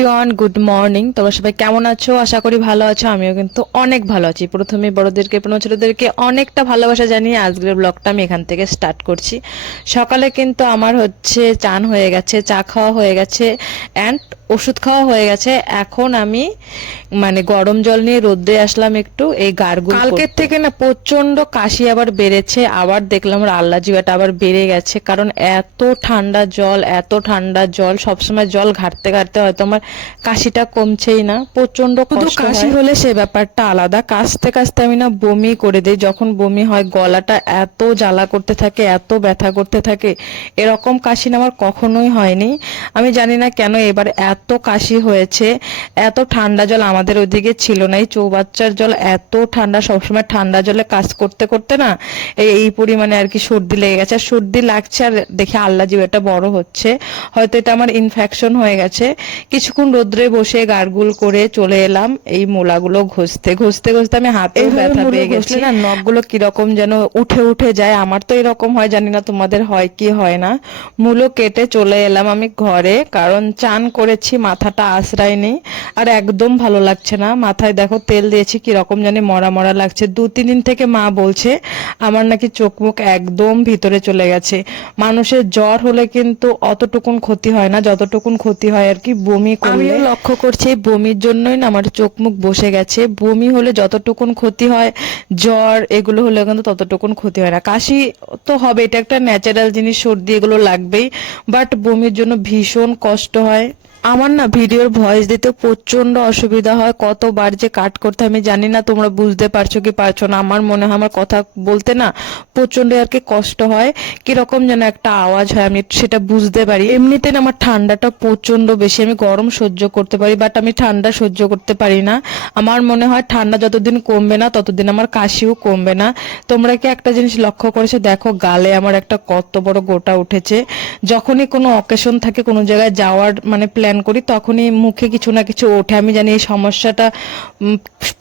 Everyone good morning. তোমরা সবাই কেমন আছো? আশা করি ভালো আছো। আমিও কিন্তু অনেক ভালো আছি। প্রথমে বড়দেরকে প্রথম ছোটদেরকে অনেকটা ভালোবাসা জানিয়ে আজকের ব্লগটা আমি এখান থেকে স্টার্ট করছি। সকালে কিন্তু আমার হচ্ছে চান হয়ে গেছে চা খাওয়া হয়ে গেছে অ্যান্ড ওষুধ খাওয়া হয়ে গেছে। এখন আমি মানে গরম জল নিয়ে রোদ্রে আসলাম একটু এই গার্গুল কালকের থেকে না প্রচণ্ড কাশি আবার বেড়েছে। আবার দেখলাম আল্লাহ জিবাটা আবার বেড়ে গেছে। কারণ এত ঠান্ডা জল এত ঠান্ডা জল সবসময় জল ঘাটতে ঘাটতে হয়তো আমার কাশিটা কমছেই না প্রচণ্ড শুধু কাশি হলে সে ব্যাপারটা আলাদা। কাশতে কাশতে আমি না বমি করে দিই। যখন বমি হয় গলাটা এত জ্বালা করতে থাকে এত ব্যথা করতে থাকে এরকম কাশি না আমার কখনোই হয়নি। আমি জানি না কেন এবার এত কাশি হয়েছে এত ঠান্ডা জল আমাদের ওইদিকে ছিল না। এই চৌবাচ্চার জল এত ঠান্ডা সবসময় ঠান্ডা জলে কাজ করতে করতে না এই পরিমাণে আর কি সর্দি লেগে গেছে। আর সর্দি লাগছে আর দেখে আল্লাহ জিবাটা বড় হচ্ছে। হয়তো এটা আমার ইনফেকশন হয়ে গেছে। কিছুক্ষণ রোদ্রে বসে গার্গুল করে চলে এলাম এই মোলাগুলো ঘষতে ঘষতে ঘষতে আমি হাতেও ব্যথা পেয়ে গেছি। না নখগুলো কীরকম যেন উঠে উঠে যায়? আমার তো এরকম হয় জানি না তোমাদের হয় কি হয় না। মূলো কেটে চলে এলাম আমি ঘরে কারণ চান করেছি মাথাটা আশ্রয় নেই আর একদম ভালো লাগছে না। মাথায় দেখো তেল দিয়েছি কীরকম জানি মরা মরা লাগছে। দু তিন দিন থেকে মা বলছে আমার নাকি চোখ মুখ একদম ভিতরে চলে গেছে। মানুষের জ্বর হলে কিন্তু অতটুকুন ক্ষতি হয় না যতটুকুন ক্ষতি হয় আর কি বমি করলে আমিও লক্ষ্য করছি বমির জন্যই না আমার চোখ মুখ বসে গেছে। বমি হলে যতটুকুন ক্ষতি হয়, জ্বর এগুলো হলে কিন্তু ততটুকুন ক্ষতি হয় না। কাশি তো হবে, এটা একটা ন্যাচারাল জিনিস, সর্দি এগুলো লাগবেই। বাট বমির জন্য ভীষণ কষ্ট হয়। আমার না ভিডিওর ভয়েস দিতে প্রচণ্ড অসুবিধা হয়। কতবার যে কাট করতে আমি জানি না, তোমরা বুঝতে পারছ কি পারছ না। আমার মনে হয় আমার কথা বলতে না প্রচণ্ড আর কি কষ্ট হয়। কীরকম যেন একটা আওয়াজ হয়, আমি সেটা বুঝতে পারি। এমনিতে না আমার ঠান্ডাটা প্রচণ্ড বেশি। আমি গরম সহ্য করতে পারি বাট আমি ঠান্ডা সহ্য করতে পারি না। আমার মনে হয় ঠান্ডা যতদিন কমবে না, ততদিন আমার কাশিও কমবে না। তোমরা কি একটা জিনিস লক্ষ্য করেছ? দেখো, গালে আমার একটা কত বড় গোটা উঠেছে। যখনই কোনো অকেশন থাকে, কোনো জায়গায় যাওয়ার মানে প্ল্যান করি তখনই মুখে কিছু না কিছু ওঠে। আমি জানি এই সমস্যাটা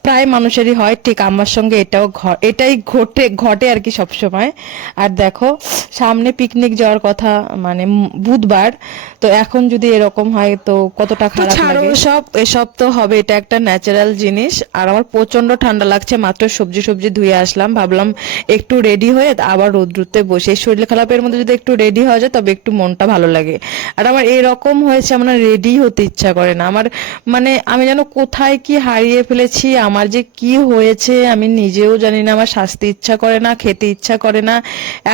প্রায় মানুষেরই হয় ঠিক আমার সঙ্গে এটাও এটাই ঘটে ঘটে আর কি সবসময়। আর দেখো সামনে পিকনিক যাওয়ার কথা মানে বুধবার তো এখন যদি এরকম হয় তো কতটা খারাপ লাগে? সব এসব তো হবে এটা একটা ন্যাচারাল জিনিস। আর আমার প্রচণ্ড ঠান্ডা লাগছে মাত্র সবজি সবজি ধুয়ে আসলাম ভাবলাম একটু রেডি হয়ে আবার রোদ্রুতে বসে শরীর খারাপের মধ্যে যদি একটু রেডি হওয়া যায় তবে একটু মনটা ভালো লাগে। আর আমার এরকম হয়েছে আমার রেডি হতে ইচ্ছা করে না। আমার মানে আমি যেন কোথায় কি হারিয়ে ফেলেছি, আমার যে কি হয়েছে আমি নিজেও জানি না, আমার শাস্তি ইচ্ছা করে না, খেতে ইচ্ছা করে না।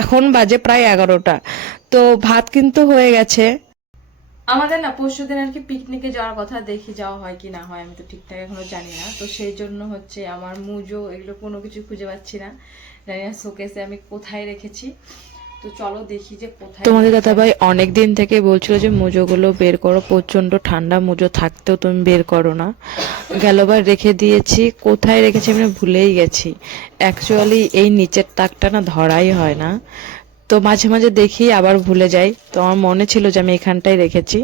এখন বাজে প্রায় এগারোটা। তো ভাত কিন্তু হয়ে গেছে। আমাদের না পরশু দিন আর কি পিকনিকে যাওয়ার কথা দেখি যাওয়া হয় কি না হয়, আমি তো ঠিকঠাক এখনও জানি না। তো সেই জন্য হচ্ছে আমার মুজো এগুলো কোনো কিছু খুঁজে পাচ্ছি না। জানি না শোকেসে আমি কোথায় রেখেছি। তো চলো দেখি যে কোথায় তোমাদের দাদা ভাই অনেক দিন থেকে বলছিল যে মুজোগুলো বের করো প্রচণ্ড ঠান্ডা মুজো থাকতেও তুমি বের করো না। গেলবার রেখে দিয়েছি কোথায় রেখেছি আমি ভুলেই গেছি। অ্যাকচুয়ালি এই নিচের তাকটা না ধরাই হয় না। তো মাঝে মাঝে দেখি আবার ভুলে যাই। তো আমার মনে ছিল যে আমি এখানটাই রেখেছি।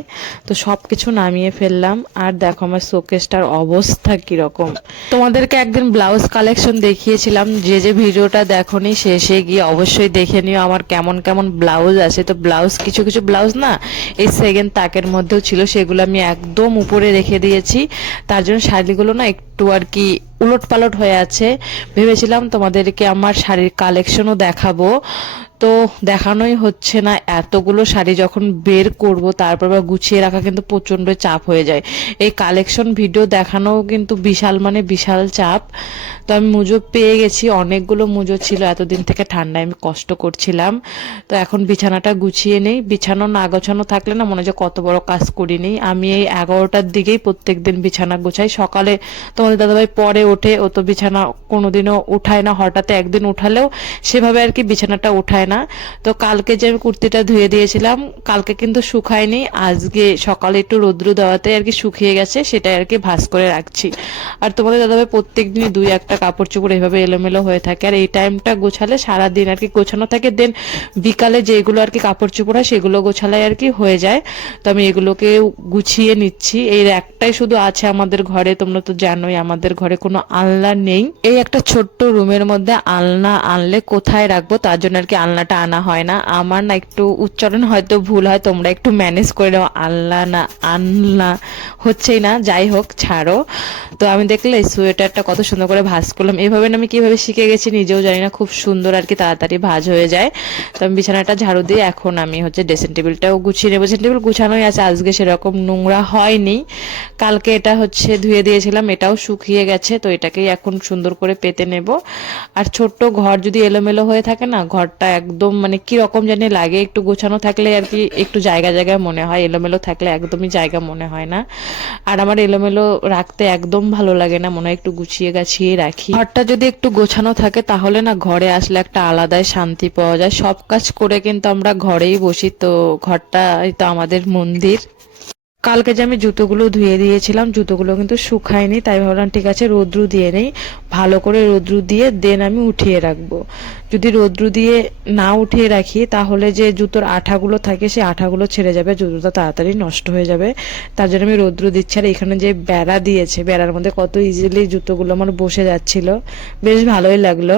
তো সব কিছু নামিয়ে ফেললাম। আর দেখো আমার শোকেসটার অবস্থা কীরকম। তোমাদেরকে একদিন ব্লাউজ কালেকশন দেখিয়েছিলাম। যে যে ভিডিওটা দেখোনি, শেষে গিয়ে অবশ্যই দেখে নিও আমার কেমন কেমন ব্লাউজ আছে। তো ব্লাউজ কিছু কিছু ব্লাউজ না, এই সেকেন্ড তাকের মধ্যেও ছিল, সেগুলো আমি একদম উপরে রেখে দিয়েছি। তার জন্য শাড়িগুলো না একটু আর কি উলট পালট হয়ে আছে। ভেবেছিলাম তোমাদেরকে আমার শাড়ির কালেকশনও দেখাবো। তো দেখানোই হচ্ছে না। এতগুলো শাড়ি যখন বের করব, তারপর আবার গুছিয়ে রাখা কিন্তু প্রচণ্ড চাপ হয়ে যায়। এই কালেকশন ভিডিও দেখানোও কিন্তু বিশাল মানে বিশাল চাপ। তো আমি মুজো পেয়ে গেছি, অনেকগুলো মুজো ছিল। এতদিন থেকে ঠান্ডায় আমি কষ্ট করছিলাম। তো এখন বিছানাটা গুছিয়ে নেই। বিছানো না গোছানো থাকলে না মনে হয় কত বড় কাজ করিনি। আমি এই এগারোটার দিকেই প্রত্যেক দিন বিছানা গোছাই। সকালে তোমাদের দাদাভাই পরে ওঠে, ও তো বিছানা কোনোদিনও উঠায় না। হঠাৎ একদিন উঠালেও সেভাবে আর কি বিছানাটা উঠায় না। তো কালকে যে আমি কুর্তিটা ধুয়ে দিয়েছিলাম, কালকে কিন্তু শুকায়নি। আজকে সকালে একটু রৌদ্র দেওয়াতে আর কি শুকিয়ে গেছে, সেটাই আর কি ভাঁজ করে রাখছি। আর তোমাদের দাদাভাই প্রত্যেক দিনই দুই একটা কাপড় চোপড় এভাবে এলোমেলো হয়ে থাকে। আর এই টাইমটা গোছালে সারা দিন আর কি গোছানো থাকে। দেন বিকালে যেগুলো আর কি কাপড় চোপড় হয়, সেগুলো গোছালে আর কি হয়ে যায়। তো আমি এগুলোকে গুছিয়ে নিচ্ছি। এই একটাই শুধু আছে আমাদের ঘরে, তোমরা তো জানোই আমাদের ঘরে কোনো আলনা নেই। এই একটা ছোট্ট রুমের মধ্যে আলনা আনলে কোথায় রাখব? তার জন্য আর কি আলনা আলনাটা আনা হয় না। আমার না একটু উচ্চারণ হয়তো ভুল হয়, তোমরা একটু ম্যানেজ করে নাও। আল্লাহ না আনলা হচ্ছেই না, যাই হোক, ছাড়ো। তো আমি দেখলে সোয়েটারটা কত সুন্দর করে ভাঁজ করলাম। এভাবে আমি কীভাবে শিখে গেছি নিজেও জানি না, খুব সুন্দর আর কি তাড়াতাড়ি ভাঁজ হয়ে যায়। তো আমি বিছানাটা ঝাড়ু দিয়ে এখন আমি হচ্ছে ড্রেসিং টেবিলটাও গুছিয়ে নেব। ড্রেসিং টেবিল গুছানোই আছে, আজকে সেরকম নোংরা হয়নি। কালকে এটা হচ্ছে ধুয়ে দিয়েছিলাম, এটাও শুকিয়ে গেছে, তো এটাকেই এখন সুন্দর করে পেতে নেব। আর ছোট্ট ঘর যদি এলোমেলো হয়ে থাকে না, ঘরটা একদম মানে কি রকম জানি লাগে, একটু গোছানো থাকলে আর কি একটু জায়গা জায়গায় মনে হয়, এলোমেলো থাকলে একদমই জায়গা মনে হয় না। আর আমার এলোমেলো রাখতে একদম ভালো লাগে না, মনে হয় একটু গুছিয়ে গাছিয়ে রাখি। ঘরটা যদি একটু গোছানো থাকে তাহলে না ঘরে আসলে একটা আলাদাই শান্তি পাওয়া যায়। সব কাজ করে কিন্তু আমরা ঘরেই বসি, তো ঘরটাই তো আমাদের মন্দির। কালকে যে আমি জুতোগুলো ধুয়ে দিয়েছিলাম, জুতোগুলো কিন্তু শুকায়নি, তাই ভাবলাম ঠিক আছে রোদ্রু দিয়ে নেই। ভালো করে রোদ্রু দিয়ে দেন আমি উঠিয়ে রাখব। যদি রোদ্রু দিয়ে না উঠিয়ে রাখি, তাহলে যে জুতোর আঠাগুলো থাকে, সেই আঠাগুলো ছেড়ে যাবে, জুতোটা তাড়াতাড়ি নষ্ট হয়ে যাবে। তার জন্য আমি রোদ্রু দিচ্ছি। আর এখানে যে বেড়া দিয়েছে, বেড়ার মধ্যে কত ইজিলি জুতোগুলো আমার বসে যাচ্ছিল। বেশ ভালোই লাগল।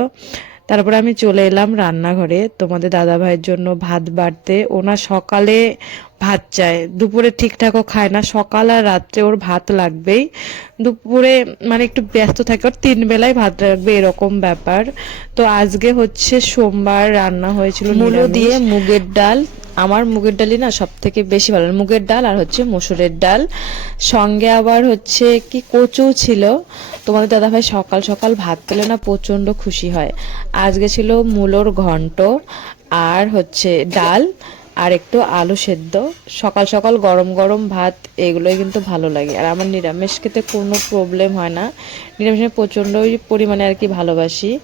তারপরে আমি চলে এলাম রান্নাঘরে। তোমাদের দাদা ভাইয়ের জন্য ভাত বাড়তে। ওনা সকালে ভাত চায়। দুপুরে ঠিকঠাকও খায় না। সকাল আর রাত্রে ওর ভাত লাগবেই। দুপুরে মানে একটু ব্যস্ত থাকে। ওর তিন বেলায় ভাত লাগবে এরকম ব্যাপার। তো আজকে হচ্ছে সোমবার রান্না হয়েছিল মূলো দিয়ে মুগের ডাল। আমার মুগের ডালই না সব থেকে বেশি ভালো মুগের ডাল আর হচ্ছে মসুরের ডাল। সঙ্গে আবার হচ্ছে কি কচু ছিল। তোমাদের দাদাভাই সকাল সকাল ভাত পেলে না প্রচণ্ড খুশি হয়। আজকে ছিল মূলোর ঘন্ট আর হচ্ছে ডাল। আর একটু আলু সেদ্ধ, সকাল সকাল গরম গরম ভাত, এগুলোই কিন্তু ভালো লাগে। আর আমার নিরামিষ খেতে কোনো প্রবলেম হয় না। নিরামিষে প্রচণ্ডই পরিমাণে আর কি ভালোবাসি।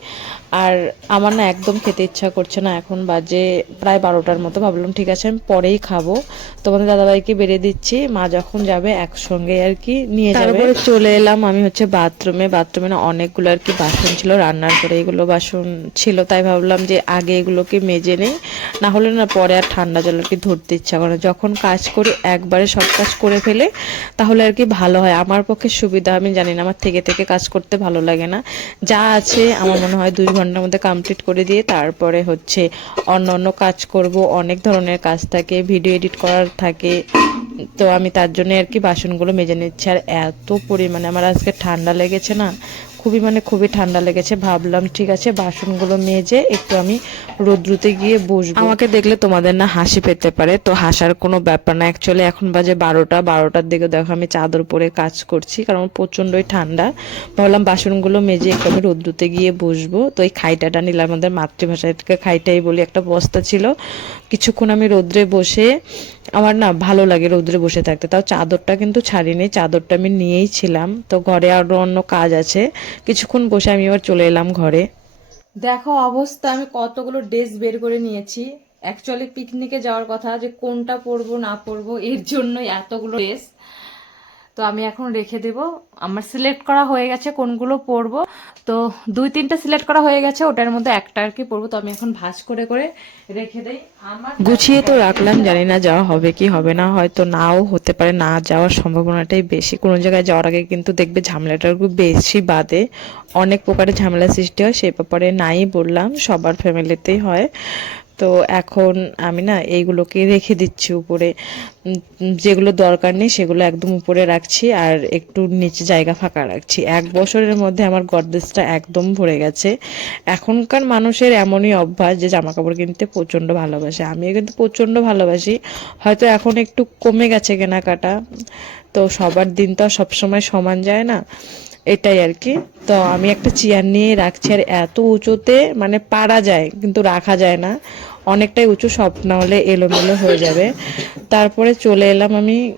আর আমার না একদম খেতে ইচ্ছা করছে না। এখন বাজে প্রায় বারোটার মতো। ভাবলাম, ঠিক আছে, আমি পরেই খাব। তোমাদের দাদাভাইকে বেড়ে দিচ্ছি। মা যখন যাবে, একসঙ্গে আর কি নিয়ে যাবে। চলে এলাম আমি হচ্ছে বাথরুমে বাথরুমে না অনেকগুলো আর কি বাসন ছিল, রান্নার করে এগুলো বাসন ছিল। তাই ভাবলাম যে আগে এগুলোকে মেজে নেই। না হলে না পরে আর ঠান্ডা জল আর কি ধরতে ইচ্ছা করে। যখন কাজ করি, একবারে সব কাজ করে ফেলে, তাহলে আর কি ভালো হয়। আমার পক্ষে সুবিধা, আমি জানি না, আমার থেকে থেকে কাজ করতে ভালো লাগে না। যা আছে, আমার মনে হয় দুই ঘণ্টার মধ্যে কমপ্লিট করে দিয়ে, তারপরে হচ্ছে অন্য অন্য কাজ করব, অনেক ধরনের কাজ থাকে ভিডিও এডিট করার থাকে। তো আমি তার জন্য আর কি বাসনগুলো মেজে নিচ্ছি। আর এত পরিমাণে, আমার আজকে ঠান্ডা লেগেছে না খুবই মানে খুবই ঠান্ডা লেগেছে, ভাবলাম ঠিক আছে বাসনগুলো মেজে একটু আমি রোদ্রুতে গিয়ে বসবো। আমাকে দেখলে তোমাদের না হাসি পেতে পারে, তো হাসার কোনো ব্যাপার না। অ্যাকচুয়ালি এখন বাজে বারোটা, বারোটার দিকে দেখো আমি চাদর পরে কাজ করছি, কারণ প্রচণ্ডই ঠান্ডা। ভাবলাম বাসনগুলো মেজে একটু আমি রোদ্রুতে গিয়ে বসবো। তো এই খাইটাটা নিলাম, আমাদের মাতৃভাষায় খাইটাই বলি, একটা বস্তা ছিল। কিছুক্ষণ আমি রোদ্রে বসে আমার না ভালো লাগে রৌদ্রে বসে থাকতে। তাও চাদরটা কিন্তু ছাড়িনি, চাদরটা আমি নিয়েই ছিলাম। তো ঘরে আরও অন্য কাজ আছে। কিছুক্ষণ বসে আমি এবার চলে এলাম ঘরে। দেখো অবস্থা, আমি কতগুলো ড্রেস বের করে নিয়েছি। অ্যাকচুয়ালি পিকনিকে যাওয়ার কথা যে কোনটা পরবো, না পরবো, এর জন্যই এতগুলো ড্রেস। তো আমি এখন রেখে দেব। আমার সিলেক্ট করা হয়ে গেছে কোনগুলো পরবো। তো দুই তিনটা সিলেক্ট করা হয়ে গেছে, ওটার মধ্যে একটা আর কি পরবো। তো আমি এখন ভাঁজ করে করে রেখে দেই। আমার গুছিয়ে তো রাখলাম, জানি না যাওয়া হবে কি হবে না, হয়তো নাও হতে পারে, না যাওয়ার সম্ভাবনাটাই বেশি। কোনো জায়গায় যাওয়ার আগে কিন্তু দেখবে ঝামেলাটা একটু বেশি বাদে। অনেক প্রকারের ঝামেলা সৃষ্টি হয় সেই ব্যাপারে নাই বললাম, সবার ফ্যামিলিতেই হয়। তো এখন আমি না এইগুলোকে রেখে দিচ্ছি উপরে। যেগুলো দরকার নেই সেগুলো একদম উপরে রাখছি আর একটু নিচে জায়গা ফাঁকা রাখছি। এক বছরের মধ্যে আমার গডরেজটা একদম ভরে গেছে। এখনকার মানুষের এমনই অভ্যাস যে জামা কাপড় কিনতে প্রচণ্ড ভালোবাসে। আমিও কিন্তু প্রচণ্ড ভালোবাসি। হয়তো এখন একটু কমে গেছে কেনাকাটা। তো সবার দিন তো আর সবসময় সমান যায় না। এটাই আর কি। তো আমি একটা চেয়ার নিয়ে রাখছি আর এত উঁচুতে মানে পারা যায়, কিন্তু রাখা যায় না। অনেকটাই উঁচু সব না হলে এলোমেলো হয়ে যাবে। তারপরে চলে এলাম আমি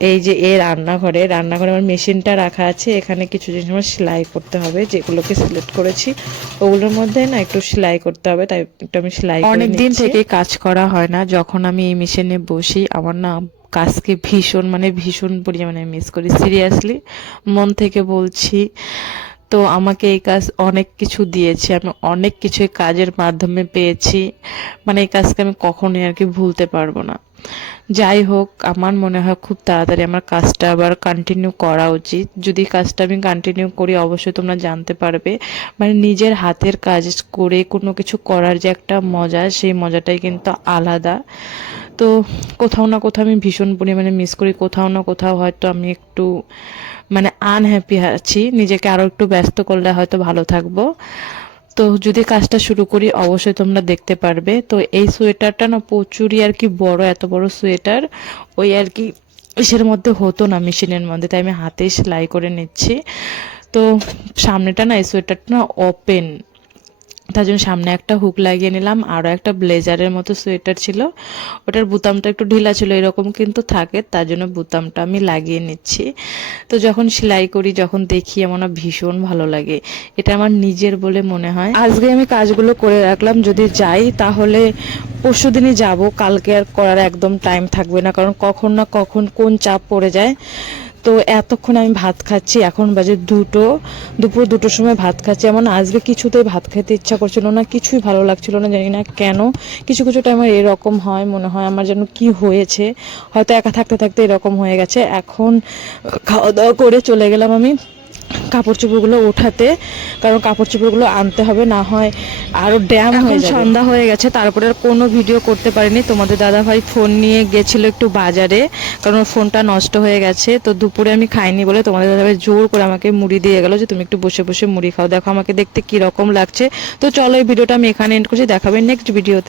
এই যে এ রান্নাঘরে। রান্নাঘরে আমার মেশিনটা রাখা আছে। এখানে কিছু জিনিস আমার সেলাই করতে হবে যেগুলোকে সিলেক্ট করেছি। ওগুলোর মধ্যে না একটু সেলাই করতে হবে তাই একটু আমি সেলাই অনেক দিন থেকে কাজ করা হয় না। যখন আমি এই মেশিনে বসি আমার না কাজকে ভীষণ মানে ভীষণ পরিমাণে মিস করি। সিরিয়াসলি মন থেকে বলছি তো আমাকে এই কাজ অনেক কিছু দিয়েছে। আমি অনেক কিছু কাজের মাধ্যমে পেয়েছি। মানে এই কাজকে আমি কখনোই আর কি ভুলতে পারব না। যাই হোক, আমার মনে হয় খুব তাড়াতাড়ি আমার কাজটা আবার কন্টিনিউ করা উচিত। যদি কাজটা আমি কন্টিনিউ করি, অবশ্যই তোমরা জানতে পারবে। মানে নিজের হাতের কাজ করে কোনো কিছু করার যে একটা মজা, সেই মজাটাই কিন্তু আলাদা। তো কোথাও না কোথাও আমি ভীষণ পরিমাণে মিস করি। কোথাও না কোথাও হয়তো আমি একটু মানে আনহ্যাপি আছি। নিজেকে আরও একটু ব্যস্ত করলে হয়তো ভালো থাকব। তো যদি কাজটা শুরু করি, অবশ্যই তোমরা দেখতে পারবে। তো এই সোয়েটারটা না প্রচুরই আর কি বড়, এত বড় সোয়েটার। ওই আর কি ইসের মধ্যে হতো না মেশিনের মধ্যে, তাই আমি হাতে সেলাই করে নিচ্ছি। তো সামনেটা না এই সোয়েটারটা না ওপেন তার জন্য সামনে একটা হুক লাগিয়ে নিলাম। আরও একটা ব্লেজারের মতো সোয়েটার ছিল। ওটার বুতামটা একটু ঢিলা ছিল, এরকম কিন্তু থাকে তার জন্য বুতামটা আমি লাগিয়ে নিচ্ছি। তো যখন সেলাই করি, যখন দেখি, আমার ভীষণ ভালো লাগে। এটা আমার নিজের বলে মনে হয়। আজকে আমি কাজগুলো করে রাখলাম, যদি যাই, তাহলে পরশু দিনই যাব। কালকে আর করার একদম টাইম থাকবে না, কারণ কখন না কখন কোন চাপ পড়ে যায়। তো এতক্ষণ আমি ভাত খাচ্ছি, এখন বাজে দুটো, দুপুর দুটোর সময় ভাত খাচ্ছি। এমন আজকে কিছুতেই ভাত খেতে ইচ্ছা করছিল না, কিছুই ভালো লাগছিল না, জানি না কেন। কিছু কিছু টাইম এরকম হয়, মনে হয় আমার যেন কি হয়েছে। হয়তো একা থাকতে থাকতে এরকম হয়ে গেছে। এখন খাওয়া দাওয়া করে চলে গেলাম আমি। কাপড় চোপড়গুলো ওঠাতে কারণ কাপড় চোপড়গুলো আনতে হবে না হয় আরও ড্যাম হয়ে সন্ধ্যা হয়ে গেছে তারপরে আর কোনো ভিডিও করতে পারিনি। তোমাদের দাদা ভাই ফোন নিয়ে গেছিল একটু বাজারে কারণ ফোনটা নষ্ট হয়ে গেছে তো দুপুরে আমি খাইনি বলে তোমাদের দাদা ভাই জোর করে আমাকে মুড়ি দিয়ে গেলো যে তুমি একটু বসে বসে মুড়ি খাও দেখো আমাকে দেখতে কি রকম লাগছে। তো চলো এই ভিডিওটা আমি এখানে এন্ড করছি দেখাবে নেক্সট ভিডিওতে